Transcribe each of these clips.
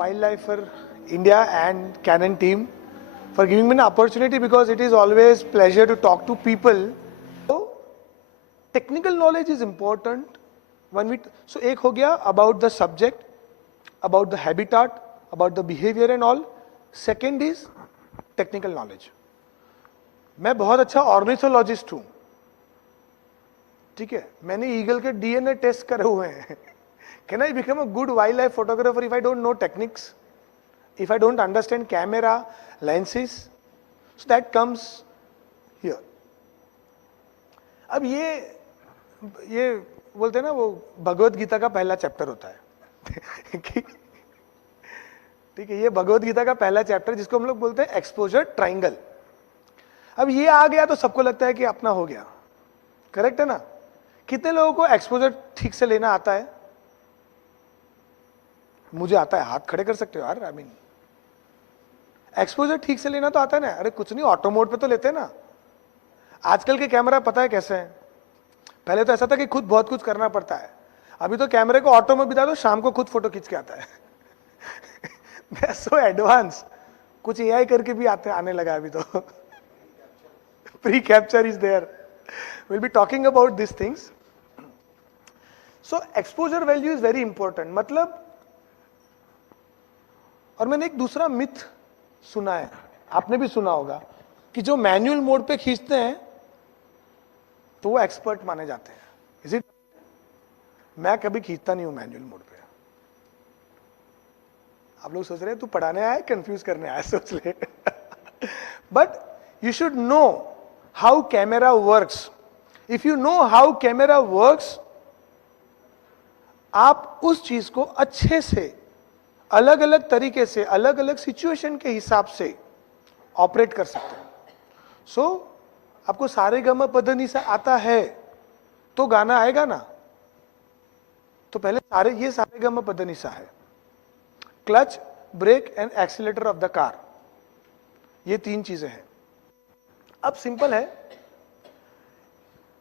Wildlife for India and Canon team for giving me an opportunity, because it is always pleasure to talk to people. So technical knowledge is important when we, so एक हो गया about the subject, about the habitat, about the behavior and all. Second is technical knowledge. मैं बहुत अच्छा ornithologist हूँ, ठीक है, मैंने ईगल के डीएनए टेस्ट करे हुए हैं. Can I become a good wildlife photographer if I don't know techniques? If I don't understand camera, lenses? So that comes here. अब ये बोलते हैं ना, वो भगवत गीता का पहला चैप्टर होता है. ठीक है, ये भगवत गीता का पहला चैप्टर जिसको हम लोग बोलते हैं एक्सपोजर ट्राइंगल. अब ये आ गया तो सबको लगता है कि अपना हो गया. करेक्ट है ना? कितने लोगों को एक्सपोजर ठीक से लेना आता है? मुझे आता है, हाथ खड़े कर सकते हो यार. आई मीन एक्सपोजर ठीक से लेना तो आता है ना. अरे कुछ नहीं, ऑटो मोड पे तो लेते हैं ना. आजकल के कैमरा पता है कैसे हैं? पहले तो ऐसा था कि खुद बहुत कुछ करना पड़ता है. अभी तो कैमरे को ऑटो में बिता दो, शाम को खुद फोटो खींच के आता है. They are so advanced. कुछ एआई करके भी आने लगा अभी तो. Pre capture is there. We'll be talking about these things. So exposure value is very important. मतलब, और मैंने एक दूसरा मिथ सुना है, आपने भी सुना होगा, कि जो मैनुअल मोड पे खींचते हैं तो वो एक्सपर्ट माने जाते हैं. Is it? मैं कभी खींचता नहीं हूं मैनुअल मोड पे. आप लोग सोच रहे हैं तू पढ़ाने आया, कंफ्यूज करने आया, सोच ले. But you should know how camera works. If you know how camera works, आप उस चीज को अच्छे से, अलग अलग तरीके से, अलग अलग सिचुएशन के हिसाब से ऑपरेट कर सकते हैं. सो आपको सारे गम पधनी से आता है तो गाना आएगा ना. तो पहले ये सारे गम पधनी सा है. Clutch, brake and accelerator of the car, ये तीन चीजें हैं. अब सिंपल है.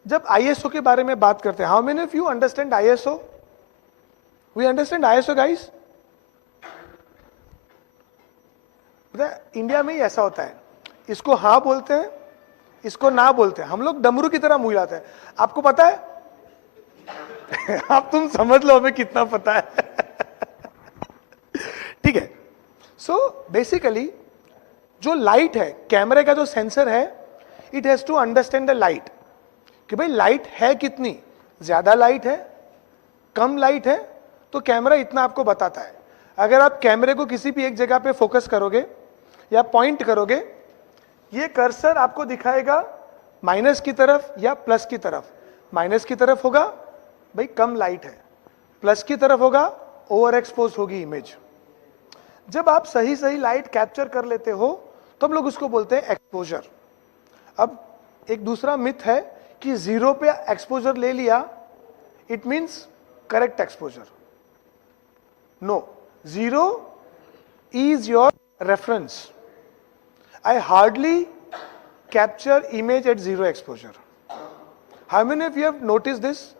जब आईएसओ के बारे में बात करते हैं, how many of you understand ISO? We understand ISO guys? India में ही ऐसा होता है, इसको हाँ बोलते हैं, इसको ना बोलते हैं. हम लोग डमरू की तरह मुंह जाते हैं. आपको पता है? आप तुम समझ लो हमें कितना पता है. ठीक है. सो बेसिकली जो लाइट है, कैमरे का जो सेंसर है, it has to understand the light, कि भाई लाइट है कितनी, ज्यादा लाइट है, कम लाइट है, तो कैमरा इतना आपको बताता है. अगर आप कैमरे को किसी भी एक जगह पे फोकस करोगे या पॉइंट करोगे, ये कर्सर आपको दिखाएगा माइनस की तरफ या प्लस की तरफ. माइनस की तरफ होगा भाई कम लाइट है, प्लस की तरफ होगा ओवर एक्सपोज होगी इमेज. जब आप सही सही लाइट कैप्चर कर लेते हो तो हम लोग उसको बोलते हैं एक्सपोजर. अब एक दूसरा मिथ है कि जीरो पे एक्सपोजर ले लिया it means correct exposure. No, zero is your reference. I hardly capture image at zero exposure. How many of you have noticed this?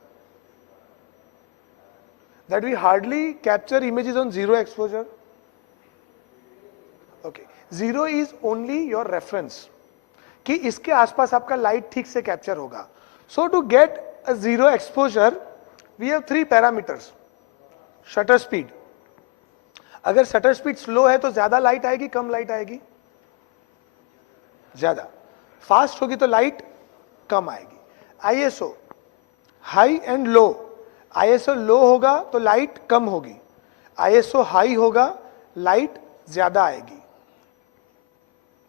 That we hardly capture images on zero exposure? Okay. Zero is only your reference. कि इसके आसपास आपका light ठीक से capture होगा. So to get a zero exposure, we have three parameters. Shutter speed. अगर shutter speed slow है तो ज्यादा लाइट आएगी, कम लाइट आएगी? ज्यादा. फास्ट होगी तो लाइट कम आएगी. ISO high and low. ISO low होगा तो लाइट कम होगी, आईएसओ हाई होगा लाइट ज्यादा आएगी.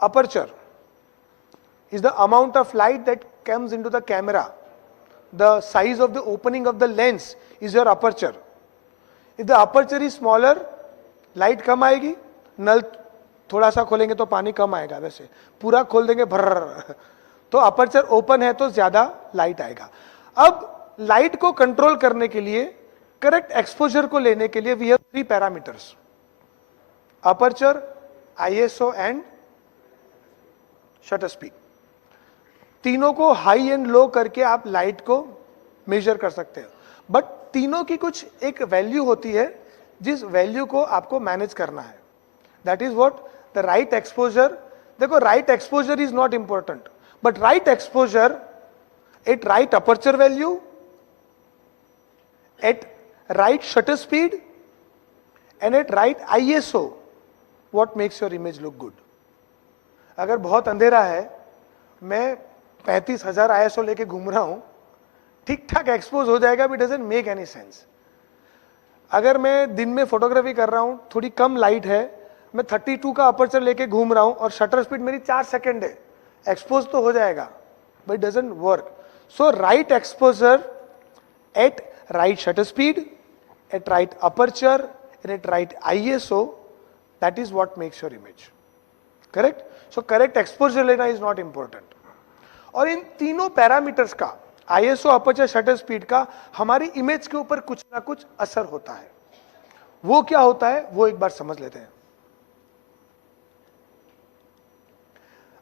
Aperture is the amount of light that comes into the camera. The size of the opening of the lens is your aperture. If the aperture is smaller, light कम आएगी. नल थोड़ा सा खोलेंगे तो पानी कम आएगा, वैसे पूरा खोल देंगे भर, तो अपर्चर ओपन है तो ज्यादा लाइट आएगा. अब लाइट को कंट्रोल करने के लिए, करेक्ट एक्सपोजर को लेने के लिए, we have three parameters: aperture, ISO and shutter speed. तीनों को हाई एंड लो करके आप लाइट को मेजर कर सकते हो. बट तीनों की कुछ एक वैल्यू होती है जिस वैल्यू को आपको मैनेज करना है, that is what the right exposure. देखो right exposure is not important, but right exposure at right aperture value, at right shutter speed and at right ISO, what makes your image look good. अगर बहुत अंधेरा है, मैं 35,000 ISO लेके घूम रहा हूं, ठीक ठाक एक्सपोज हो जाएगा, but doesn't make any sense. अगर मैं दिन में फोटोग्राफी कर रहा हूं, थोड़ी कम लाइट है, मैं 32 का अपर्चर लेके घूम रहा हूं और शटर स्पीड मेरी 4 सेकेंड है, एक्सपोज तो हो जाएगा, but doesn't work. So right exposure at right shutter speed, at right aperture and at right ISO, that is what makes your image correct. So correct exposure लेना is not important. और इन तीनों parameters का, ISO, aperture, shutter speed का हमारी image के ऊपर कुछ ना कुछ असर होता है. वो क्या होता है वो एक बार समझ लेते हैं.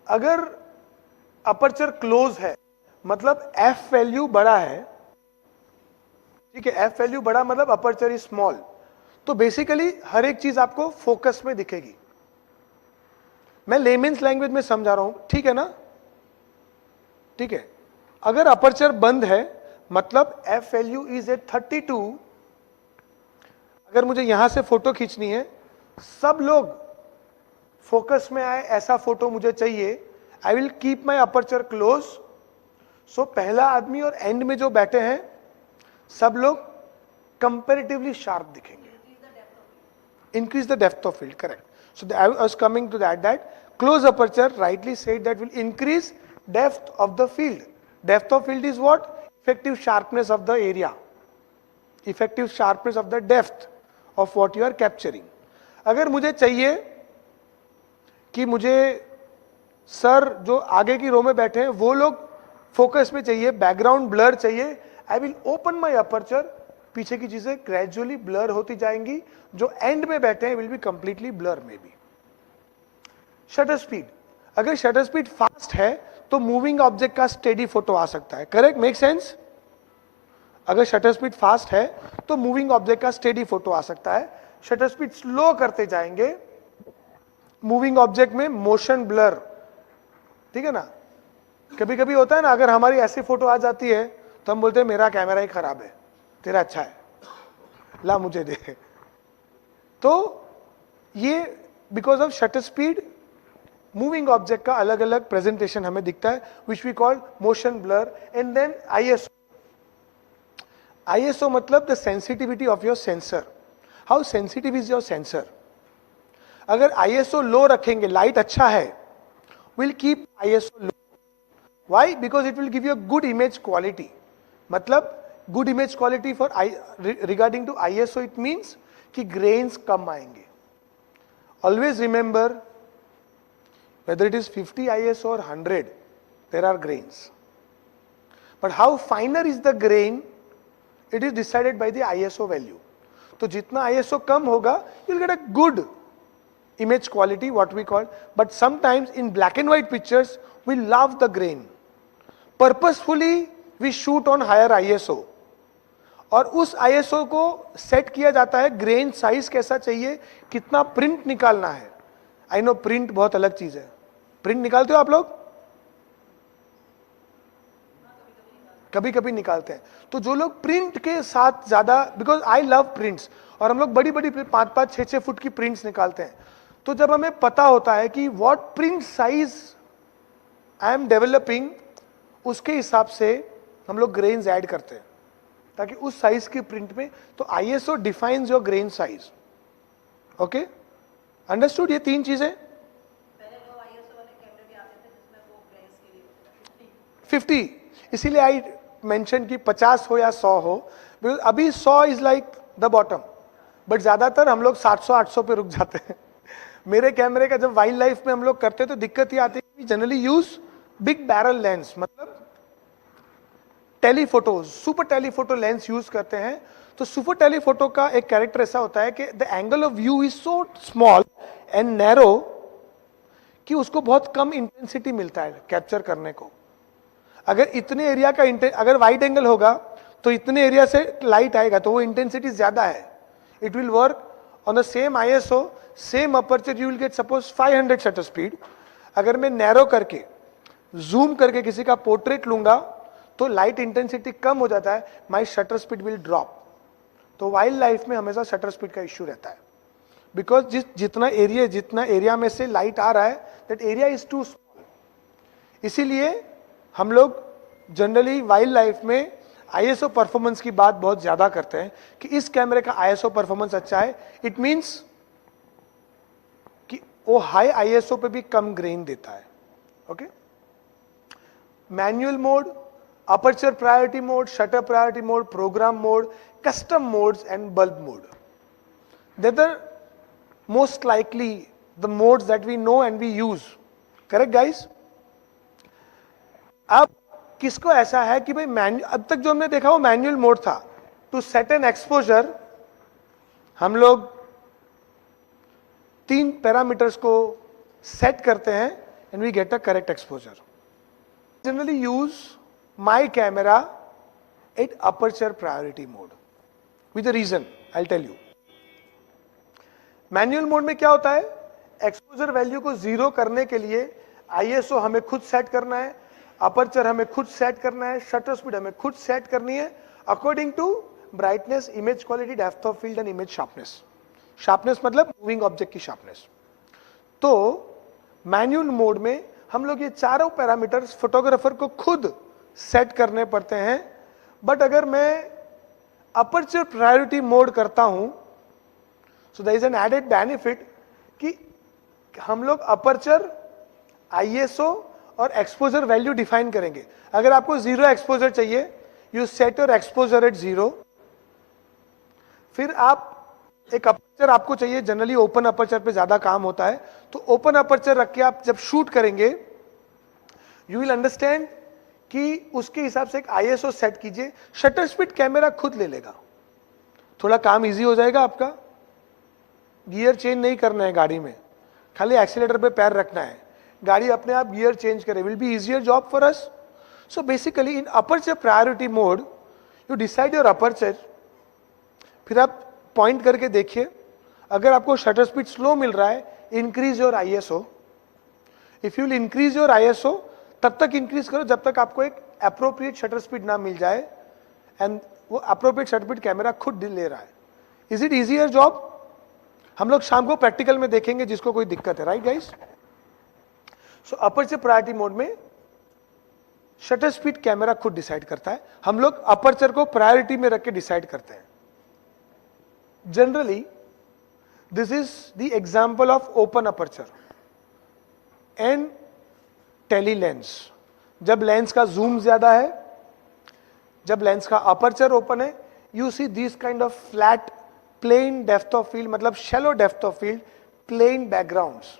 अगर अपर्चर क्लोज है मतलब f वैल्यू बड़ा है, ठीक है, f वैल्यू बड़ा मतलब अपर्चर इज स्मॉल, तो बेसिकली हर एक चीज आपको फोकस में दिखेगी. मैं लेमेन्स लैंग्वेज में समझा रहा हूं, ठीक है ना, ठीक है. अगर अपर्चर बंद है मतलब f वैल्यू इज एट 32, अगर मुझे यहां से फोटो खींचनी है, सब लोग फोकस में आए ऐसा फोटो मुझे चाहिए, I will keep my aperture close. So पहला आदमी और एंड में जो बैठे हैं सब लोग कंपेरेटिवली शार्प दिखेंगे. Increase the depth of field, correct. So I was coming to that close aperture, rightly said, that will increase depth of the field. Depth of field is what? Effective sharpness of the area, effective sharpness of the depth of what you are capturing. अगर मुझे चाहिए कि मुझे sir जो आगे की रो में बैठे हैं वो लोग फोकस में चाहिए, बैकग्राउंड ब्लर चाहिए, I will open my aperture, पीछे की चीजें ग्रेजुअली ब्लर होती जाएंगी, जो एंड में बैठे हैं विल बी कंप्लीटली ब्लर में बी. शटर स्पीड, अगर शटर स्पीड फास्ट है तो मूविंग ऑब्जेक्ट का स्टेडी फोटो आ सकता है, करेक्ट, मेक सेंस. अगर शटर स्पीड फास्ट है तो मूविंग ऑब्जेक्ट का स्टेडी फोटो आ सकता है. शटर स्पीड स्लो करते जाएंगे, मूविंग ऑब्जेक्ट में मोशन ब्लर, ठीक है ना. कभी कभी होता है ना, अगर हमारी ऐसी फोटो आ जाती है तो हम बोलते हैं मेरा कैमरा ही खराब है, तेरा अच्छा है, ला मुझे दे. तो ये because of shutter speed moving object का अलग अलग प्रेजेंटेशन हमें दिखता है, which we call motion blur. And then ISO. ISO मतलब the sensitivity of your sensor, how sensitive is your sensor. अगर ISO लो रखेंगे, लाइट अच्छा है, will keep ISO low. Why? Because it will give you a good image quality. मतलब good image quality for regarding to ISO it means कि grains कम आएंगे. Always remember, whether it is 50 ISO or 100, there are grains. But how finer is the grain, it is decided by the ISO value. तो जितना ISO कम होगा, you'll get a good image quality, what we call. But sometimes in black and white pictures, we love the grain. Purposefully, we shoot on higher ISO. और उस ISO को set किया जाता है, grain size कैसा चाहिए, कितना प्रिंट निकालना है. आई नो प्रिंट बहुत अलग चीज है. प्रिंट निकालते हो आप लोग? कभी कभी निकालते हैं. तो जो लोग प्रिंट के साथ ज्यादा, बिकॉज आई लव प्रिंट्स, और हम लोग बड़ी बड़ी 5-5, 6-6 फुट की प्रिंट्स निकालते हैं. तो जब हमें पता होता है कि what print size I am developing, उसके हिसाब से हम लोग ग्रेन्स ऐड करते हैं ताकि उस साइज की प्रिंट में. तो ISO defines your grain size. Okay, understood. ये तीन चीजें. 50, इसीलिए आई मेंशन कि 50 हो या 100 हो, बिकॉज अभी 100 is like the bottom, but ज्यादातर हम लोग 700-800 पे रुक जाते हैं. मेरे कैमरे का जब वाइल्ड लाइफ में हम लोग करते हैं तो दिक्कत ये आती है, generally use big barrel lens, मतलब telephoto, super telephoto lens use करते हैं. तो सुपर टेलीफोटो का एक कैरेक्टर ऐसा होता है कि the angle of view is so small and narrow कि उसको बहुत कम इंटेंसिटी मिलता है कैप्चर करने को. अगर इतने एरिया का अगर वाइड एंगल होगा तो इतने एरिया से लाइट आएगा तो वो इंटेंसिटी ज्यादा है. It will work on the same ISO, same aperture, you will get suppose 500 shutter speed. अगर मैं नैरो करके जूम करके किसी का पोर्ट्रेट लूंगा तो लाइट इंटेंसिटी कम हो जाता है, माई शटर स्पीड विल ड्रॉप. तो वाइल्ड लाइफ में हमेशा शटर स्पीड का इश्यू रहता है, बिकॉज जितना एरिया में से लाइट आ रहा है, that area is too small. इसीलिए हम लोग जनरली वाइल्ड लाइफ में ISO परफॉर्मेंस की बात बहुत ज्यादा करते हैं कि इस कैमरे का ISO परफॉर्मेंस अच्छा है. इट मींस कि वो हाई ISO पे भी कम ग्रेन देता है. Okay, manual mode, aperture priority mode, shutter priority mode, program mode, custom modes and bulb mode. They're the most likely the modes that we know and we use. Correct guys? अब किसको ऐसा है कि भाई अब तक जो हमने देखा वो मैनुअल मोड था. टू सेट एन एक्सपोजर हम लोग 3 पैरामीटर्स को सेट करते हैं and we get a correct exposure. Generally use my camera at aperture priority mode with a reason, I'll tell you. Manual mode में क्या होता है, एक्सपोजर वैल्यू को 0 करने के लिए ISO हमें खुद सेट करना है, अपर्चर हमें खुद सेट करना है, शटर स्पीड हमें खुद सेट करनी है according to brightness, image quality, depth of field and image sharpness. Sharpness मतलब मूविंग ऑब्जेक्ट की शार्पनेस. तो मैनुअल मोड में हम लोग ये चारों पैरामीटर्स फोटोग्राफर को खुद सेट करने पड़ते हैं. बट अगर मैं अपर्चर प्रायोरिटी मोड करता हूं, so there is an added benefit कि हम लोग अपर्चर, ISO और एक्सपोजर वैल्यू डिफाइन करेंगे. अगर आपको 0 एक्सपोजर चाहिए, you set your exposure at 0. फिर आप एक अपर्चर आपको चाहिए, जनरली ओपन अपर्चर पे ज्यादा काम होता है, तो ओपन अपर्चर रख के आप जब शूट करेंगे, यू विल अंडरस्टैंड कि उसके हिसाब से एक ISO सेट कीजिए. शटर स्पीड कैमरा खुद ले लेगा, थोड़ा काम इजी हो जाएगा आपका. गियर चेंज नहीं करना है गाड़ी में, खाली एक्सीलेटर पे पैर रखना है, गाड़ी अपने आप गियर चेंज करे. Will be easier job for us. So basically in aperture priority mode you decide your aperture. फिर आप पॉइंट करके देखिए, अगर आपको शटर स्पीड स्लो मिल रहा है, increase your ISO. If you will increase your ISO, तब तक इंक्रीज करो जब तक आपको एक अप्रोप्रिएट शटर स्पीड ना मिल जाए, एंड वो अप्रोप्रिएट शटर स्पीड कैमरा खुद ले रहा है. Is it easier job? हम लोग शाम को प्रैक्टिकल में देखेंगे जिसको कोई दिक्कत है. Right guys? So aperture priority mode में शटर स्पीड कैमरा खुद डिसाइड करता है, हम लोग अपर्चर को प्रायोरिटी में रख के डिसाइड करते हैं. Generally this is the example of open aperture and tele lens. जब लेंस का जूम ज्यादा है, जब लेंस का अपर्चर ओपन है, you see this kind of flat plain depth of field, मतलब shallow depth of field, plain backgrounds.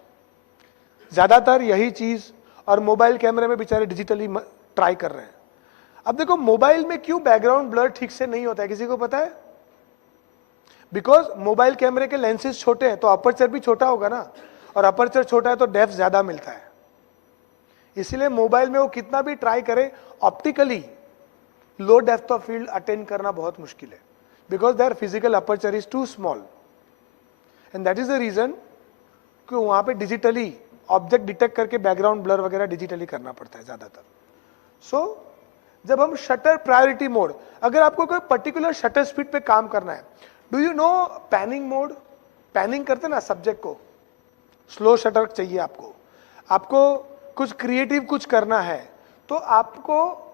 ज्यादातर यही चीज, और मोबाइल कैमरे में बेचारे डिजिटली ट्राई कर रहे हैं. अब देखो मोबाइल में क्यों बैकग्राउंड ब्लर ठीक से नहीं होता है, किसी को पता है? बिकॉज मोबाइल कैमरे के लेंसेज छोटे हैं, तो अपर्चर भी छोटा होगा ना, और अपर्चर छोटा है तो डेप्थ ज्यादा मिलता है. इसलिए मोबाइल में वो कितना भी ट्राई करे, optically low depth of field attend करना बहुत मुश्किल है, because their physical aperture is too small. And that is the reason कि वहां पे डिजिटली ऑब्जेक्ट डिटेक्ट करके बैकग्राउंड ब्लर वगैरह डिजिटली करना पड़ता है ज्यादातर. सो जब हम शटर प्रायोरिटी मोड, अगर आपको कोई पर्टिकुलर शटर स्पीड पे काम करना है, do you know panning mode? Panning करते ना सब्जेक्ट को, स्लो शटर चाहिए आपको, आपको कुछ क्रिएटिव कुछ करना है, तो आपको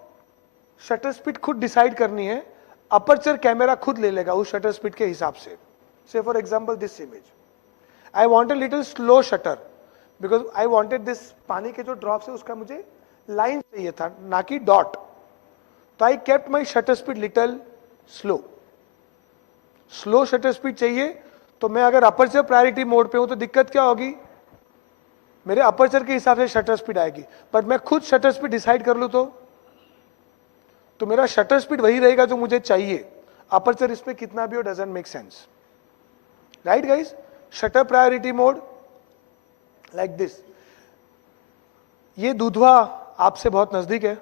शटर स्पीड खुद डिसाइड करनी है. अपर्चर कैमरा खुद ले लेगा उस शटर स्पीड के हिसाब से. से for example this image, I want a little slow shutter because I wanted this, पानी के जो ड्रॉप्स है उसका मुझे लाइन चाहिए था, ना कि डॉट. तो I kept my shutter speed little slow. Slow shutter speed चाहिए, तो मैं अगर अपर्चर प्रायोरिटी मोड पे हूं तो दिक्कत क्या होगी, मेरे अपर्चर के हिसाब से शटर स्पीड आएगी. पर मैं खुद शटर स्पीड डिसाइड कर लूं तो मेरा शटर स्पीड वही रहेगा जो मुझे चाहिए. अपर्चर इस पे कितना भी हो, doesn't make sense. Right guys? Shutter priority mode like this. ये दूधवा आपसे बहुत नजदीक है,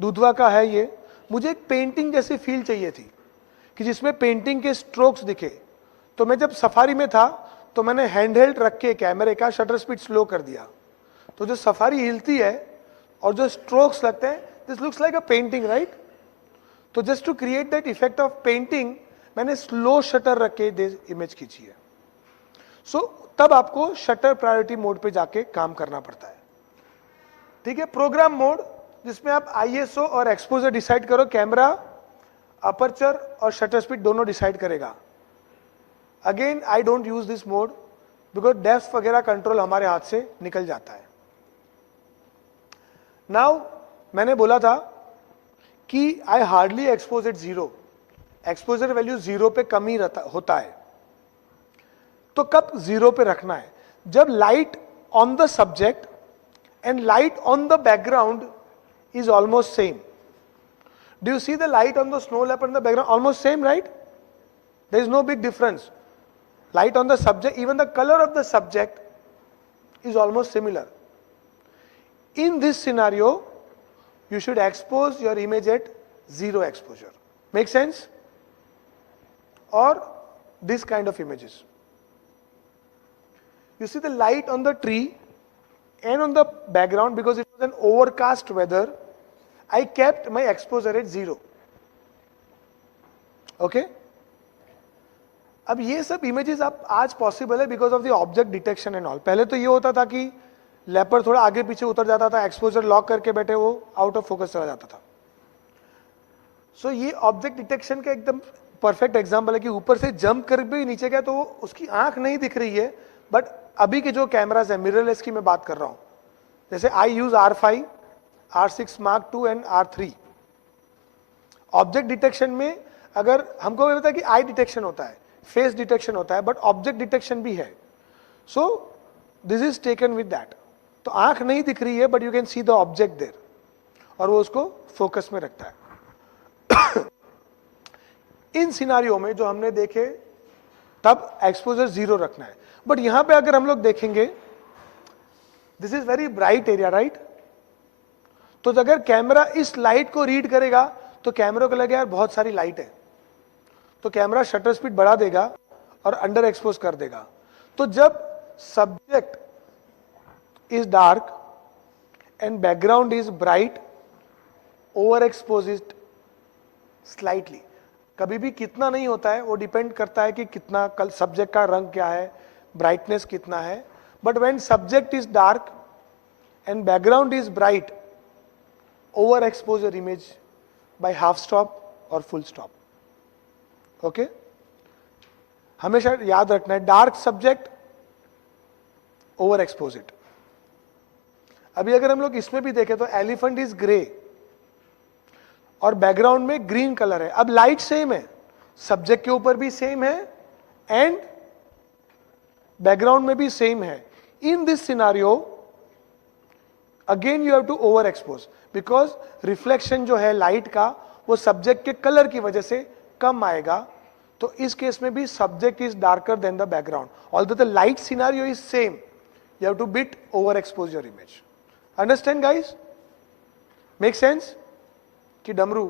दूधवा का है ये. मुझे एक पेंटिंग जैसी फील चाहिए थी कि जिसमें पेंटिंग के स्ट्रोक्स दिखे. तो मैं जब सफारी में था तो मैंने हैंडहेल्ड रख के कैमरे का शटर स्पीड स्लो कर दिया, तो जो सफारी हिलती है और जो स्ट्रोक्स लगते हैं, this looks like a painting, right? तो just to create that effect of painting मैंने स्लो शटर रख के इमेज खींची है। सो तब आपको शटर प्रायोरिटी मोड पे जाके काम करना पड़ता है, ठीक है। प्रोग्राम मोड, जिसमें आप आईएसओ और एक्सपोजर डिसाइड करो, कैमरा, अपर्चर और शटर स्पीड दोनों डिसाइड करेगा। Again I don't use this mode because depth वगैरह कंट्रोल हमारे हाथ से निकल जाता है। नाउ मैंने बोला था कि I hardly expose at zero, exposure value zero पे कम ही होता है। तो कब जीरो पे रखना है? जब light on the subject and light on the background is almost same. Do you see the light on the snow leopard in the background? Almost same, right? There is no big difference. Light on the subject, even the color of the subject is almost similar. In this scenario, you should expose your image at zero exposure. Make sense? Or this kind of images. You see the light on the tree and on the background, because it was an overcast weather, I kept my exposure at zero. Okay? अब ये सब images आप आज possible है because of the object detection and all. पहले तो ये होता था कि लेपर्ड थोड़ा आगे पीछे उतर जाता था, एक्सपोजर लॉक करके बैठे, वो आउट ऑफ फोकस चला जाता था। सो ये ऑब्जेक्ट डिटेक्शन का एकदम परफेक्ट एग्जांपल है कि ऊपर से जंप कर भी नीचे गया तो उसकी आंख नहीं दिख रही है, बट अभी के जो कैमराज है मिररलेस की मैं बात कर रहा हूं, जैसे I use R5, R6 Mark II and R3। Object detection में अगर हमको पता है कि आई डिटेक्शन होता है, फेस डिटेक्शन होता है, बट ऑब्जेक्ट डिटेक्शन भी है। So this is taken with that. तो आंख नहीं दिख रही है but you can see the object there, और वो उसको फोकस में रखता है। इन सिनारियो में जो हमने देखे तब एक्सपोजर जीरो रखना है। बट यहां पे अगर हम लोग देखेंगे, this is very bright area, right? तो अगर कैमरा इस लाइट को रीड करेगा तो कैमरा को लगेगा यार बहुत सारी लाइट है, तो कैमरा शटर स्पीड बढ़ा देगा और अंडर एक्सपोज कर देगा। तो जब subject is dark and background is bright, over expose is slightly. कभी भी कितना नहीं होता है, वो डिपेंड करता है कि कितना कल सब्जेक्ट का रंग क्या है, ब्राइटनेस कितना है। But when subject is dark and background is bright, over expose your image by half stop और फुल स्टॉप। ओके, हमेशा याद रखना है, dark subject over expose it. अभी अगर हम लोग इसमें भी देखें तो एलिफेंट इज ग्रे और बैकग्राउंड में ग्रीन कलर है। अब लाइट सेम है, सब्जेक्ट के ऊपर भी सेम है एंड बैकग्राउंड में भी सेम है। In this scenario again you have to over expose, because reflection जो है लाइट का वो सब्जेक्ट के कलर की वजह से कम आएगा। तो इस केस में भी subject is darker than the background, although the light scenario is same, you have to bit over expose your image. Understand guys? Make sense? कि डमरू?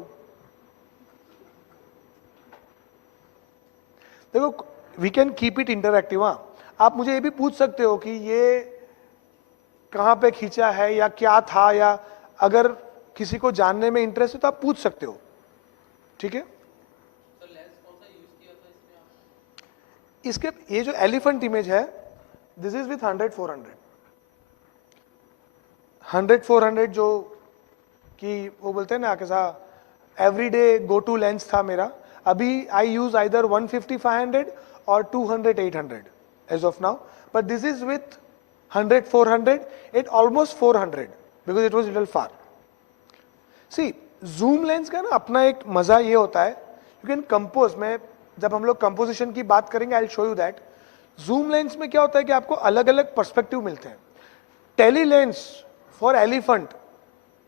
देखो, we can keep it interactive. आप मुझे ये भी पूछ सकते हो कि ये कहां पे खींचा है या क्या था, या अगर किसी को जानने में इंटरेस्ट है तो आप पूछ सकते हो, ठीक है? इसके ये जो एलिफेंट इमेज है, दिस इज विथ 100-400 100-400 जो कि वो बोलते हैं ना कैसा एवरीडे गो टू लेंस था मेरा। अभी आई यूज आइदर 150-500 और 200-800 as of now, but this is with 100-400 at almost 400 because it was little far. See, zoom lens का ना अपना एक मजा ये होता है, यू कैन कंपोज में, जब हम लोग कंपोजिशन की बात करेंगे I will show you that. Zoom lens में क्या होता है कि आपको अलग अलग पर्सपेक्टिव मिलते हैं। टेली लेंस फॉर एलिफेंट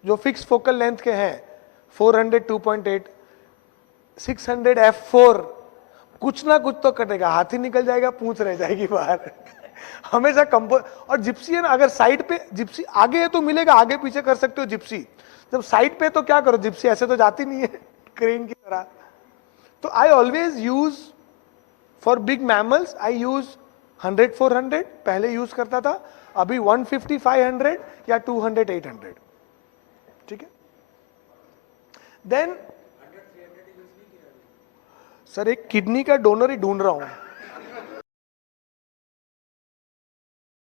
जो फिक्स फोकल लेंथ के हैं 400 2.8 600 f4, कुछ ना कुछ तो कटेगा, हाथी निकल जाएगा, पूंछ रह जाएगी बाहर। हमेशा कंपोज। और जिप्सी है ना, अगर साइड पे जिप्सी आगे है तो मिलेगा, आगे पीछे कर सकते हो जिप्सी, जब साइड पे तो क्या करो, जिप्सी ऐसे तो जाती नहीं है क्रेन की तरह। तो I always use for big mammals I use 100-400 पहले यूज करता था, अभी 150-500 या 200-800, ठीक है। देन सर एक किडनी का डोनर ही ढूंढ रहा हूं।